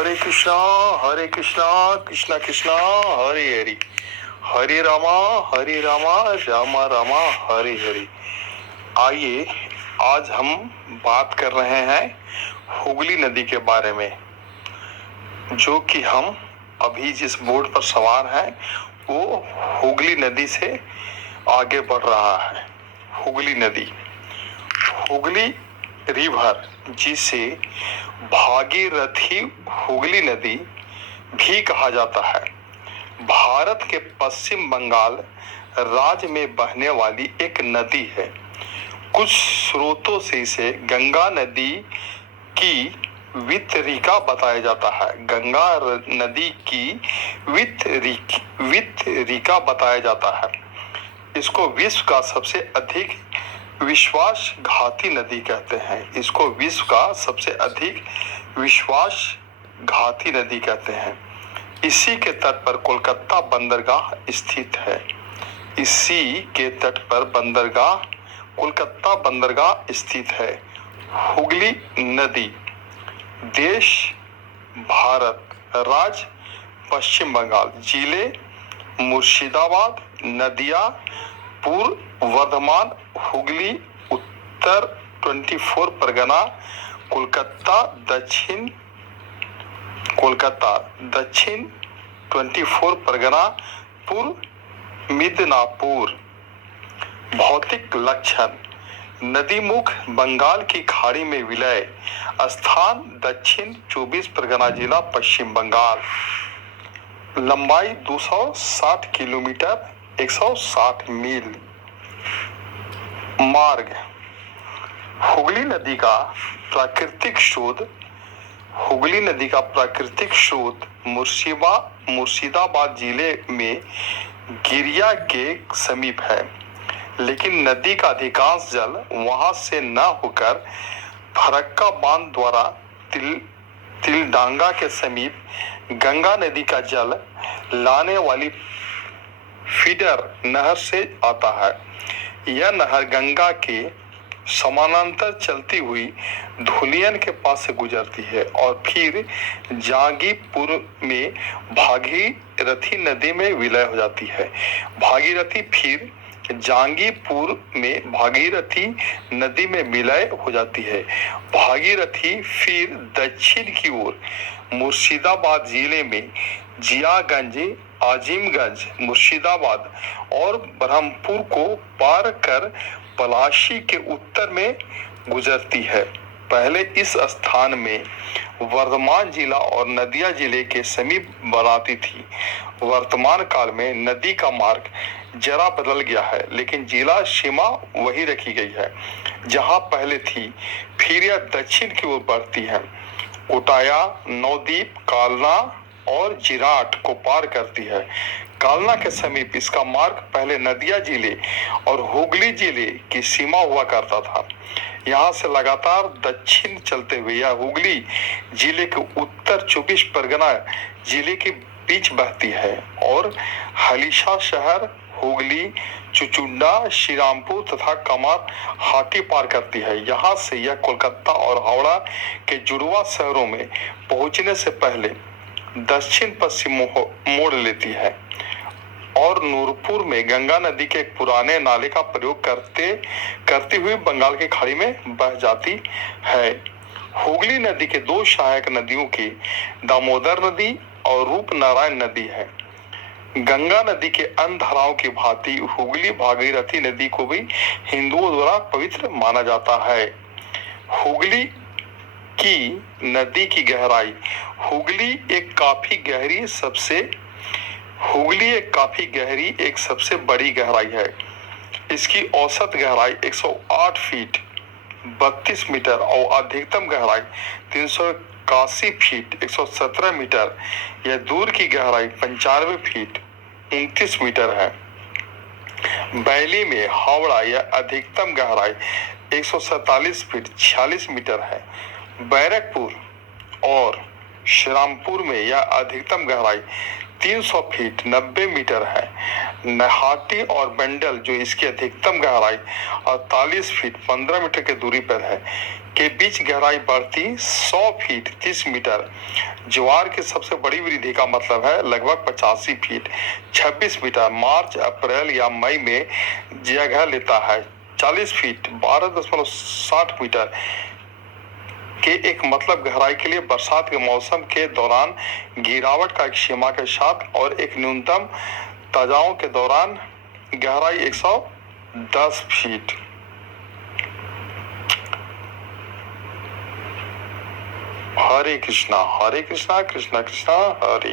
हरे कृष्णा कृष्णा कृष्णा हरे हरे, हरे रामा रामा रामा हरे हरे। आइए आज हम बात कर रहे हैं हुगली नदी के बारे में, जो कि हम अभी जिस बोट पर सवार हैं वो हुगली नदी से आगे बढ़ रहा है। हुगली नदी, हुगली रिवर, जिसे भागीरथी हुगली नदी भी कहा जाता है, भारत के पश्चिम बंगाल राज्य में बहने वाली एक नदी है। कुछ स्रोतों से इसे गंगा नदी की वितरिका बताया जाता है। गंगा नदी की वितरिका बताया जाता है। इसको विश्व का सबसे अधिक विश्वासघाती नदी कहते हैं। इसको विश्व का सबसे अधिक विश्वासघाती नदी कहते हैं। इसी के तट पर कोलकाता बंदरगाह स्थित है। इसी के तट पर कोलकाता बंदरगाह स्थित है। हुगली नदी, देश भारत, राज्य पश्चिम बंगाल, जिले मुर्शिदाबाद, नदिया पूर्व वर्धमान, हुगली उत्तर 24 परगना, कोलकाता दक्षिण 24 परगना, पूर्व मिदनापुर। भौतिक लक्षण: नदी मुख बंगाल की खाड़ी में विलय स्थान दक्षिण 24 परगना जिला पश्चिम बंगाल। लंबाई 260 किलोमीटर 160 मील। मार्ग: हुगली नदी का प्राकृतिक स्रोत मुर्शिदाबाद जिले में गिरिया के समीप है, लेकिन नदी का अधिकांश जल वहां से न होकर फरक्का बांध द्वारा तिलडांगा के समीप गंगा नदी का जल लाने वाली फीडर नहर से आता है। यह नहर गंगा के समानांतर चलती हुई धुलियन के पास से गुजरती है और फिर जांगीपुर में भागीरथी नदी में विलय हो जाती है। भागीरथी फिर जांगीपुर में भागीरथी नदी में विलय हो जाती है। भागीरथी फिर दक्षिण की ओर मुर्शिदाबाद जिले में जियागंज, आजिमगंज, मुर्शिदाबाद और ब्रह्मपुर को पार कर पलाशी के उत्तर में गुजरती है। पहले इस स्थान में वर्धमान जिला और नदिया जिले के समीप बनाती थी। वर्तमान काल में नदी का मार्ग जरा बदल गया है, लेकिन जिला सीमा वही रखी गई है जहां पहले थी। फिर यह दक्षिण की ओर बढ़ती है, कोटाया, नवदीप, कालना और जिराट को पार करती है। कालना के समीप इसका मार्ग पहले नदिया जिले और हुगली जिले की सीमा हुआ करता था। यहाँ से लगातार दक्षिण चलते हुए यह हुगली जिले के उत्तर 24 परगना जिले के बीच बहती है और हलीशा शहर, हुगली, चुचुंडा, श्रीरामपुर तथा कमार हाटी पार करती है। यहाँ से यह कोलकाता और हावड़ा के जुड़वा शहरों में पहुंचने से पहले दक्षिण पश्चिम मोड़ लेती है और नूरपुर में गंगा नदी के एक पुराने नाले का प्रयोग करते हुए बंगाल की खाड़ी में बह जाती है। हुगली नदी के दो सहायक नदियों की दामोदर नदी और रूपनारायण नदी है। गंगा नदी के अन्य धाराओं की भांति हुगली भागीरथी नदी को भी हिंदुओं द्वारा पवित्र माना जाता है। हुगली की नदी की गहराई: हुगली एक काफी गहरी सबसे बड़ी गहराई है। इसकी औसत गहराई 108 फीट 32 मीटर और अधिकतम गहराई 381 फीट 117 मीटर। यह दूर की गहराई 95 फीट 29 मीटर है। बैली में हावड़ा यह अधिकतम गहराई 147 फीट 46 मीटर है। बैरकपुर और श्रीरामपुर में यह अधिकतम गहराई 300 फीट 90 मीटर है। नहाटी और बेंडल जो इसकी अधिकतम गहराई 48 फीट 15 मीटर की दूरी पर है के बीच गहराई बढ़ती 100 फीट 30 मीटर। ज्वार की सबसे बड़ी वृद्धि का मतलब है लगभग 85 फीट 26 मीटर मार्च अप्रैल या मई में जगह लेता है। 40 फीट 12.60 मीटर के एक मतलब गहराई के लिए बरसात के मौसम के दौरान गिरावट का एक सीमा के साथ और एक न्यूनतम ताजाओं के दौरान गहराई 110 फीट। हरे कृष्णा कृष्णा कृष्णा हरे